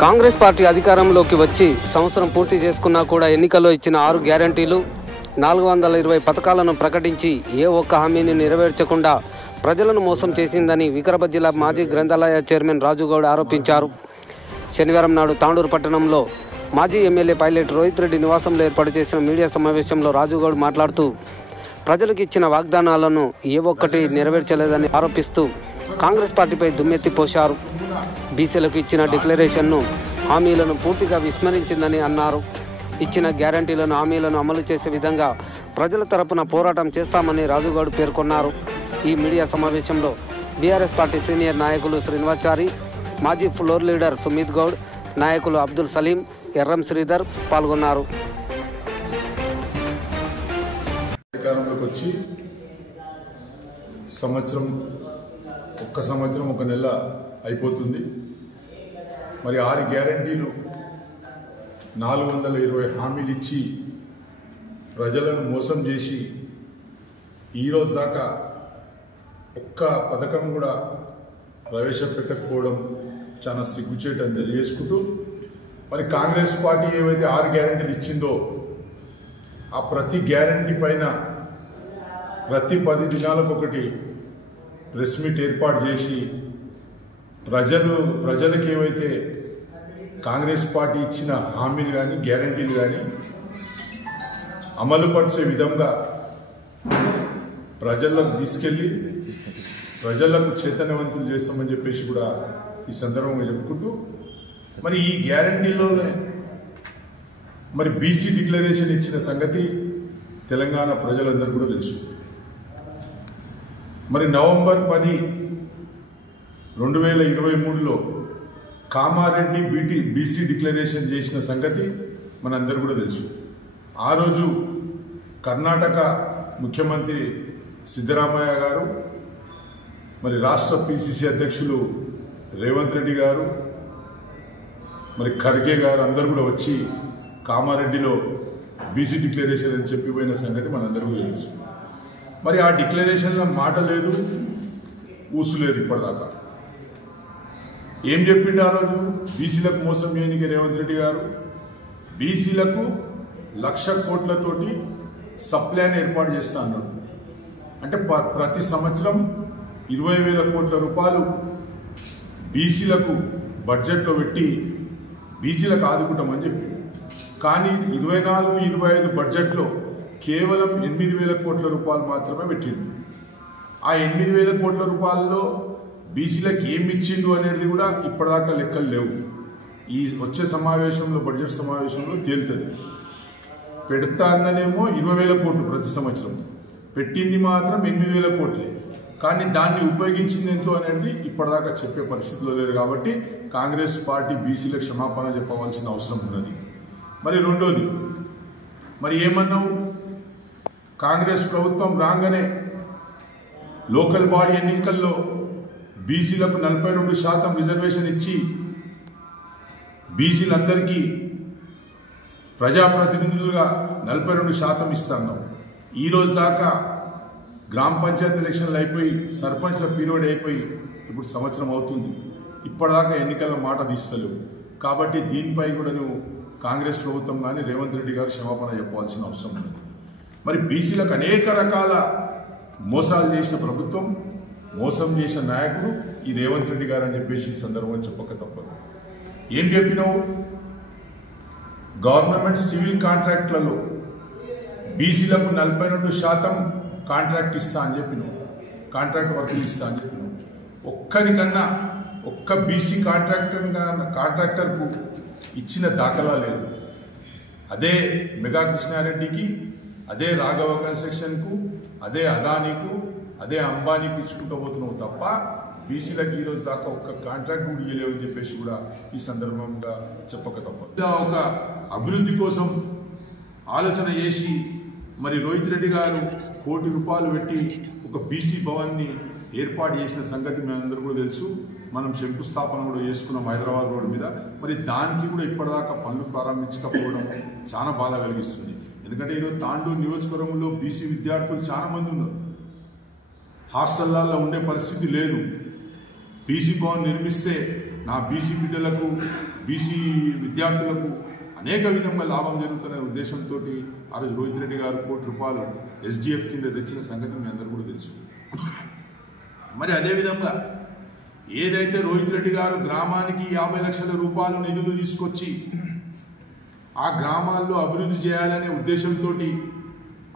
Congress party అధికారంలోకి వచ్చి సంవత్సరం పూర్తి చేసుకున్నా కూడా ఎన్నికల్లో ఇచ్చిన 6 గ్యారంటీలు 420 పథకాలను ప్రకటించి ఏ ఒక్క హామీని నెరవేర్చకుండా ప్రజలను మోసం చేసిందని వికారాబాద్ జిల్లా మాజీ గ్రంథాలయ చైర్మన్ రాజుగౌడ్ ఆరోపించారు. శనివారం నాడు తాండూరు పట్టణంలో మాజీ ఎమ్మెల్యే పైలట్ రోహిత్ రెడ్డి నివాసంలో ఏర్పాటు చేసిన మీడియా సమావేశంలో రాజుగౌడ్ మాట్లాడుతూ ప్రజలకు ఇచ్చిన వాగ్దానాలను ఏ ఒక్కటి నెరవేర్చలేదని ఆరోపిస్తూ కాంగ్రెస్ పార్టీపై దుమ్మెత్తి పోశారు. బీసీలకు ఇచ్చిన డిక్లరేషన్ను హామీలను పూర్తిగా విస్మరించిందని అన్నారు. ఇచ్చిన గ్యారంటీలను హామీలను అమలు చేసే విధంగా ప్రజల తరపున పోరాటం చేస్తామని రాజుగౌడ్ పేర్కొన్నారు. ఈ మీడియా సమావేశంలో బీఆర్ఎస్ పార్టీ సీనియర్ నాయకులు శ్రీనివాచారి, మాజీ ఫ్లోర్ లీడర్ సుమిత్ గౌడ్, నాయకులు అబ్దుల్ సలీం, ఎర్రం శ్రీధర్ పాల్గొన్నారు. అధికారంలోకి వచ్చి సంవత్సరం ఒక నెల అయిపోతుంది. మరి 6 గ్యారంటీలు 420 హామీలు ఇచ్చి ప్రజలను మోసం చేసి ఈరోజు దాకా ఒక్క పథకం కూడా ప్రవేశపెట్టకపోవడం చాలా సిగ్గుచేటని తెలియజేసుకుంటూ, మరి కాంగ్రెస్ పార్టీ ఏవైతే 6 గ్యారంటీలు ఇచ్చిందో ఆ ప్రతి గ్యారంటీ పైన ప్రతి 10 దినాలకు ఒకటి ప్రెస్ మీట్ ఏర్పాటు చేసి ప్రజలకు ఏవైతే కాంగ్రెస్ పార్టీ ఇచ్చిన హామీలు కానీ గ్యారంటీలు కానీ అమలు పరిచే విధంగా ప్రజలకు తీసుకెళ్ళి ప్రజలకు చైతన్యవంతులు చేస్తామని చెప్పేసి కూడా ఈ సందర్భంగా చెప్పుకుంటూ, మరి ఈ గ్యారంటీలోనే మరి బీసీ డిక్లరేషన్ ఇచ్చిన సంగతి తెలంగాణ ప్రజలందరూ కూడా తెలుసు. మరి నవంబర్ 10, 2023లో కామారెడ్డి బీసీ డిక్లరేషన్ చేసిన సంగతి మనందరూ కూడా తెలుసు. ఆ రోజు కర్ణాటక ముఖ్యమంత్రి సిద్ధరామయ్య గారు, మరి రాష్ట్ర పిసిసి అధ్యక్షులు రేవంత్ రెడ్డి గారు, మరి ఖర్గే గారు అందరూ కూడా వచ్చి కామారెడ్డిలో బీసీ డిక్లరేషన్ అని చెప్పిపోయిన సంగతి మనందరికీ తెలుసు. మరి ఆ డిక్లరేషన్లో మాట లేదు, ఊసు లేదు. ఇప్పటిదాకా ఏం చెప్పిండు ఆ రోజు? బీసీలకు మోసం చేయడానికి రేవంత్ రెడ్డి గారు బీసీలకు 1,00,000 కోట్లతోటి సప్లాన్ ఏర్పాటు చేస్తా అన్నాడు. అంటే ప్రతి సంవత్సరం 20,000 కోట్ల రూపాయలు బీసీలకు బడ్జెట్లో పెట్టి బీసీలకు ఆదుకుంటామని చెప్పి, కానీ 24-25 బడ్జెట్లో కేవలం 8,000 కోట్ల రూపాయలు మాత్రమే పెట్టిండు. ఆ 8,000 కోట్ల రూపాయల్లో బీసీలకు ఏమి ఇచ్చిండు అనేది కూడా ఇప్పటిదాకా లెక్కలు లేవు. ఈ వచ్చే సమావేశంలో, బడ్జెట్ సమావేశంలో తేలుతుంది. పెడతా అన్నదేమో 20,000 కోట్లు ప్రతి సంవత్సరం, పెట్టింది మాత్రం 8,000 కోట్లే. కానీ దాన్ని ఉపయోగించింది ఎంతో అనేది ఇప్పటిదాకా చెప్పే పరిస్థితిలో లేదు. కాబట్టి కాంగ్రెస్ పార్టీ బీసీలకు క్షమాపణ చెప్పవలసిన అవసరం ఉన్నది. మరి రెండోది, మరి ఏమన్నావు? కాంగ్రెస్ ప్రభుత్వం రాగానే లోకల్ బాడీ ఎన్నికల్లో బీసీలకు 42% రిజర్వేషన్ ఇచ్చి బీసీలందరికీ ప్రజాప్రతినిధులుగా 42% ఇస్తాను. ఈరోజు దాకా గ్రామ పంచాయతీ ఎలక్షన్లు అయిపోయి సర్పంచ్ల పీరియడ్ అయిపోయి ఇప్పుడు సంవత్సరం అవుతుంది. ఇప్పటిదాకా ఎన్నికల మాట తీస్తలేవు. కాబట్టి దీనిపై కూడా నువ్వు కాంగ్రెస్ ప్రభుత్వం కానీ రేవంత్ రెడ్డి గారు క్షమాపణ చెప్పాల్సిన అవసరం ఉంది. మరి బీసీలకు అనేక రకాల మోసాలు చేసిన ప్రభుత్వం, మోసం చేసిన నాయకుడు ఈ రేవంత్ రెడ్డి గారు అని చెప్పేసి సందర్భంగా చెప్పక తప్పదు. ఏం చెప్పినావు? గవర్నమెంట్ సివిల్ కాంట్రాక్ట్లలో బీసీలకు 42% కాంట్రాక్ట్ ఇస్తా అని చెప్పినావు, కాంట్రాక్ట్ వర్కులు ఇస్తా అని చెప్పినావు. ఒక్కరికన్నా ఒక్క బీసీ కాంట్రాక్టర్కు ఇచ్చిన దాఖలా లేదు. అదే మెగా కృష్ణారెడ్డికి, అదే రాఘవ కన్స్ట్రక్షన్కు, అదే అదానీకు, అదే అంబానీకి ఇచ్చుకుంటూ పోతున్నావు తప్ప బీసీలకు ఈరోజు దాకా ఒక్క కాంట్రాక్ట్ కూడా ఇవ్వలేవు అని చెప్పేసి కూడా ఈ సందర్భంగా చెప్పక తప్పదు. ఒక అభివృద్ధి కోసం ఆలోచన చేసి మరి రోహిత్ రెడ్డి గారు ₹1 కోటి పెట్టి ఒక బీసీ భవన్ని ఏర్పాటు చేసిన సంగతి మనందరూ కూడా తెలుసు. మనం శంకుస్థాపన కూడా చేసుకున్నాం హైదరాబాద్ రోడ్డు మీద. మరి దానికి కూడా ఇప్పటిదాకా పనులు ప్రారంభించకపోవడం చాలా బాధ కలిగిస్తుంది. ఎందుకంటే ఈరోజు తాండూరు నియోజకవర్గంలో బీసీ విద్యార్థులు చాలా మంది ఉన్నారు. హాస్టళ్లలో ఉండే పరిస్థితి లేదు. బీసీ భవన్ నిర్మిస్తే నా బీసీ బిడ్డలకు బీసీ విద్యార్థులకు అనేక విధంగా లాభం జరుగుతున్న ఉద్దేశంతో ఆ రోజు రోహిత్ రెడ్డి గారు ₹1 SDF కింద తెచ్చిన సంగతి మీ అందరూ కూడా తెలుసు. మరి అదేవిధంగా ఏదైతే రోహిత్ రెడ్డి గారు గ్రామానికి 50 లక్షల రూపాయలు నిధులు తీసుకొచ్చి ఆ గ్రామాల్లో అభివృద్ధి చేయాలనే ఉద్దేశంతో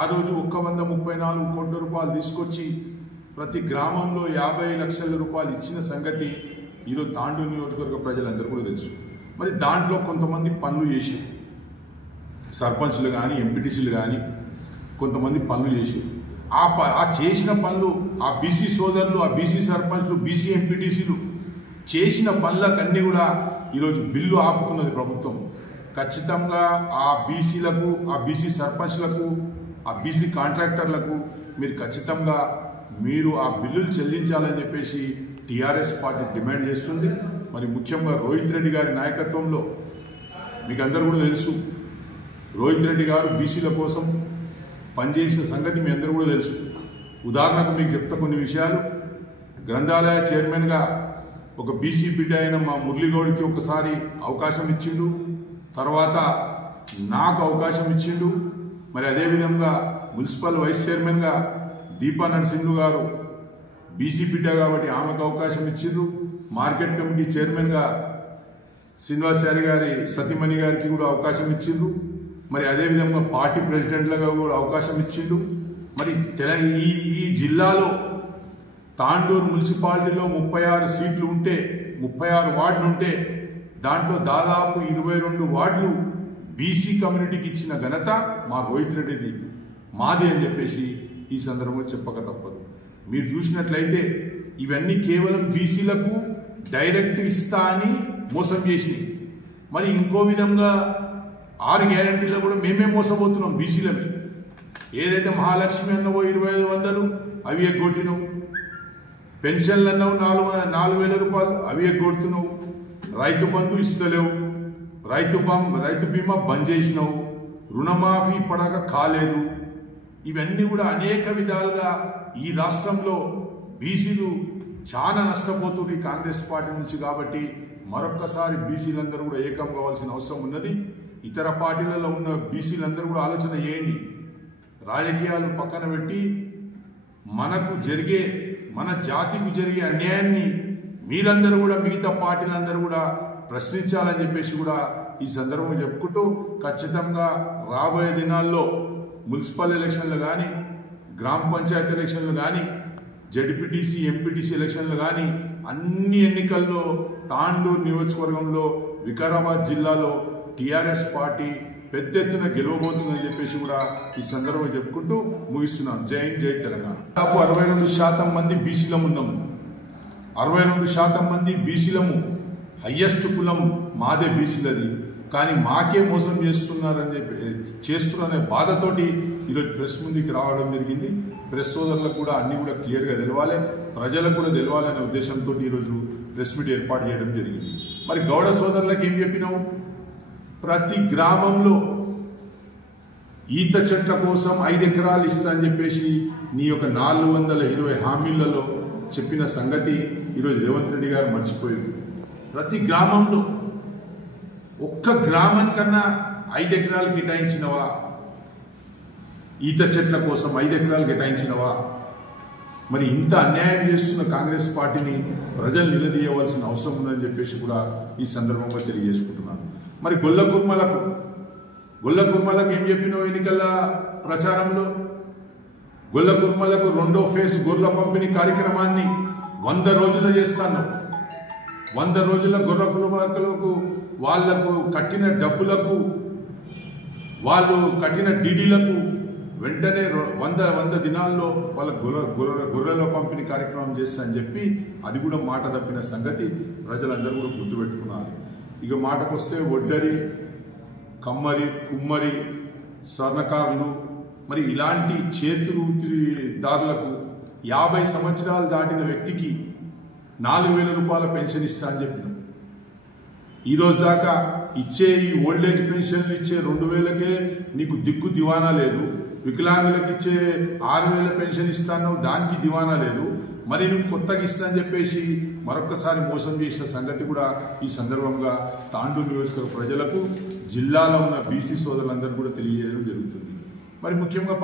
ఆ రోజు 134 కోట్ల రూపాయలు తీసుకొచ్చి ప్రతి గ్రామంలో 50 లక్షల రూపాయలు ఇచ్చిన సంగతి ఈరోజు తాండూరు నియోజకవర్గ ప్రజలందరూ కూడా తెలుసు. మరి దాంట్లో కొంతమంది పనులు చేసి సర్పంచ్లు కానీ ఎంపీటీసీలు కానీ కొంతమంది పనులు చేసి ఆ చేసిన పనులు ఆ బీసీ సోదరులు ఆ బీసీ సర్పంచ్లు బీసీ ఎంపీటీసీలు చేసిన పనులకన్నీ కూడా ఈరోజు బిల్లు ఆపుతున్నది ప్రభుత్వం. ఖచ్చితంగా ఆ బీసీలకు ఆ బీసీ సర్పంచ్లకు ఆ బీసీ కాంట్రాక్టర్లకు మీరు ఖచ్చితంగా మీరు ఆ బిల్లులు చెల్లించాలని చెప్పేసి టీఆర్ఎస్ పార్టీ డిమాండ్ చేస్తుంది. మరి ముఖ్యంగా రోహిత్ రెడ్డి గారి నాయకత్వంలో మీకు అందరూ కూడా తెలుసు, రోహిత్ రెడ్డి గారు బీసీల కోసం పనిచేసిన సంగతి మీ అందరూ కూడా తెలుసు. ఉదాహరణకు మీకు చెప్తా కొన్ని విషయాలు. గ్రంథాలయ చైర్మన్గా ఒక బీసీ బిడ్డ అయిన మా మురళీగౌడ్కి ఒకసారి అవకాశం ఇచ్చిండు, తర్వాత నాకు అవకాశం ఇచ్చిండు. మరి అదేవిధంగా మున్సిపల్ వైస్ చైర్మన్గా దీపా నరసింహు గారు బీసీ బిడ్డ కాబట్టి ఆమెకు అవకాశం ఇచ్చిండ్రు. మార్కెట్ కమిటీ చైర్మన్గా శ్రీనివాసారి గారి సతీమణి గారికి కూడా అవకాశం ఇచ్చిండ్రు. మరి అదేవిధంగా పార్టీ ప్రెసిడెంట్లుగా కూడా అవకాశం ఇచ్చిండు. మరి ఈ జిల్లాలో తాండూరు మున్సిపాలిటీలో 36 సీట్లు ఉంటే 36 వార్డులు ఉంటే దాంట్లో దాదాపు 22 వార్డులు బీసీ కమ్యూనిటీకి ఇచ్చిన ఘనత మా రోహిత్ రెడ్డిది, మాది అని చెప్పేసి ఈ సందర్భంలో చెప్పక తప్పదు. మీరు చూసినట్లయితే ఇవన్నీ కేవలం బీసీలకు డైరెక్ట్ ఇస్తా అని మోసం చేసినాయి. మరి ఇంకో విధంగా 6 గ్యారంటీలో కూడా మేమే మోసపోతున్నాం బీసీలవి. ఏదైతే మహాలక్ష్మి అన్నవో 2500 అవి ఎగ్గొట్టినావు, పెన్షన్లు అన్నావు 4,000 రూపాయలు అవి ఎగ్గొడుతున్నావు, రైతు బంధు ఇస్తలేవు, రైతు బీమా బంద్ చేసినావు, రుణమాఫీ పడక కాలేదు. ఇవన్నీ కూడా అనేక విధాలుగా ఈ రాష్ట్రంలో బీసీలు చాలా నష్టపోతుంది కాంగ్రెస్ పార్టీ నుంచి. కాబట్టి మరొక్కసారి బీసీలందరూ కూడా ఏకం కావాల్సిన అవసరం ఉన్నది. ఇతర పార్టీలలో ఉన్న బీసీలందరూ కూడా ఆలోచన చేయండి. రాజకీయాలు పక్కన పెట్టి మన జాతికి జరిగే అన్యాయాన్ని మీరందరూ కూడా మిగతా పార్టీలందరూ కూడా ప్రశ్నించాలని చెప్పేసి కూడా ఈ సందర్భంగా చెప్పుకుంటూ, ఖచ్చితంగా రాబోయే దినాల్లో మున్సిపల్ ఎలక్షన్లు కానీ గ్రామ పంచాయతీ ఎలక్షన్లు కానీ జడ్పీటీసీ ఎంపీటీసీ ఎలక్షన్లు కానీ అన్ని ఎన్నికల్లో తాండూరు నియోజకవర్గంలో వికారాబాద్ జిల్లాలో టీఆర్ఎస్ పార్టీ పెద్ద ఎత్తున గెలవబోతుందని చెప్పేసి కూడా ఈ సందర్భంగా చెప్పుకుంటూ ముగిస్తున్నాం. జై హింద్, జై తెలంగాణ. దాదాపు 62% మంది బీసీలం ఉన్నాము. 62% మంది బీసీలము. హయ్యెస్ట్ కులం మాదే బీసీలది. కానీ మాకే మోసం చేస్తున్నారనే బాధతోటి ఈరోజు ప్రెస్ ముందుకి రావడం జరిగింది. ప్రెస్ సోదరులకు కూడా అన్ని కూడా క్లియర్గా తెలవాలి, ప్రజలకు కూడా తెలవాలనే ఉద్దేశంతో ఈరోజు ప్రెస్ మీట్ ఏర్పాటు చేయడం జరిగింది. మరి గౌడ సోదరులకు ఏం చెప్పినావు? ప్రతి గ్రామంలో ఈత చెట్ల కోసం 5 ఎకరాలు ఇస్తా అని చెప్పేసి నీ యొక్క 420 హామీలలో చెప్పిన సంగతి ఈరోజు రేవంత్ రెడ్డి గారు మర్చిపోయారు. ప్రతి గ్రామంలో ఒక్క గ్రామానికన్నా 5 ఎకరాలు కేటాయించినవా? ఈత చెట్ల కోసం 5 ఎకరాలు కేటాయించినవా? మరి ఇంత అన్యాయం చేస్తున్న కాంగ్రెస్ పార్టీని ప్రజలు నిలదీయవలసిన అవసరం ఉందని చెప్పేసి కూడా ఈ సందర్భంగా తెలియజేసుకుంటున్నాను. మరి గొల్ల కుర్మలకు ఏం చెప్పినావు ఎన్నికల ప్రచారంలో? గొల్ల కుర్మలకు 2వ ఫేజ్ గొర్రెల పంపిణీ కార్యక్రమాన్ని 100 రోజులు చేస్తాను. 100 రోజుల గొర్రె కుర్మలకు వాళ్లకు కట్టిన డబ్బులకు వాళ్ళు కట్టిన డీడీలకు వెంటనే 100 దినాల్లో వాళ్ళ గొర్రెల పంపిణీ కార్యక్రమం చేస్తా అని చెప్పి అది కూడా మాట తప్పిన సంగతి ప్రజలందరూ కూడా గుర్తుపెట్టుకున్నారు. ఇక మాటకొస్తే ఒడ్డరి, కమ్మరి, కుమ్మరి, స్వర్ణకారులు మరి ఇలాంటి చేతులు దారులకు 50 సంవత్సరాలు దాటిన వ్యక్తికి 4,000 రూపాయల పెన్షన్ ఇస్తా అని చెప్పినాం. ఈరోజు దాకా ఇచ్చే ఈ ఓల్డేజ్ పెన్షన్లు ఇచ్చే 2,000కే నీకు దిక్కు దివానా లేదు. వికలాంగులకు ఇచ్చే 6,000 పెన్షన్ ఇస్తాను, దానికి దివానా లేదు. మరి నువ్వు కొత్తగా ఇస్తా అని చెప్పేసి మరొక్కసారి మోసం చేసిన సంగతి కూడా ఈ సందర్భంగా తాండూరు నియోజకవర్గ ప్రజలకు, జిల్లాలో ఉన్న బీసీ సోదరులందరూ కూడా తెలియజేయడం జరుగుతుంది. మరి ముఖ్యంగా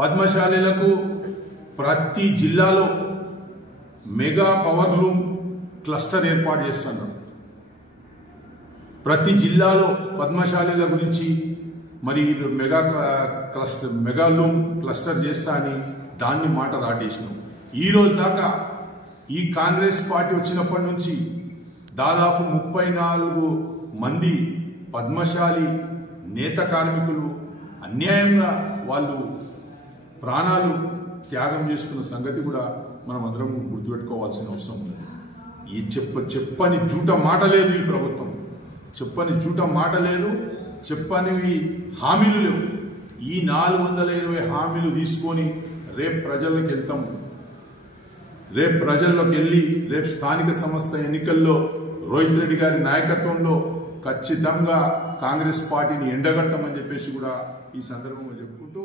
పద్మశాలీలకు ప్రతి జిల్లాలో మెగా పవర్ లూమ్ క్లస్టర్ ఏర్పాటు చేస్తున్నారు. ప్రతి జిల్లాలో పద్మశాలీల గురించి మరి మెగా లూమ్ క్లస్టర్ చేస్తా అని దాన్ని మాట దాటేసినాం. ఈ రోజు దాకా ఈ కాంగ్రెస్ పార్టీ వచ్చినప్పటి నుంచి దాదాపు 34 మంది పద్మశాలి నేత కార్మికులు అన్యాయంగా వాళ్ళు ప్రాణాలు త్యాగం చేసుకున్న సంగతి కూడా మనం అందరం గుర్తుపెట్టుకోవాల్సిన అవసరం ఉంది. ఈ చెప్పని జూట మాట లేదు, ఈ ప్రభుత్వం చెప్పని జూట మాట లేదు, చెప్పనివి హామీలు లేవు. ఈ 420 హామీలు తీసుకొని రేపు ప్రజల్లోకి వెళ్తాం. రేపు ప్రజల్లోకి వెళ్ళి రేపు స్థానిక సంస్థ ఎన్నికల్లో రోహిత్ రెడ్డి గారి నాయకత్వంలో ఖచ్చితంగా కాంగ్రెస్ పార్టీని ఎండగట్టమని చెప్పేసి కూడా ఈ సందర్భంగా చెప్పుకుంటూ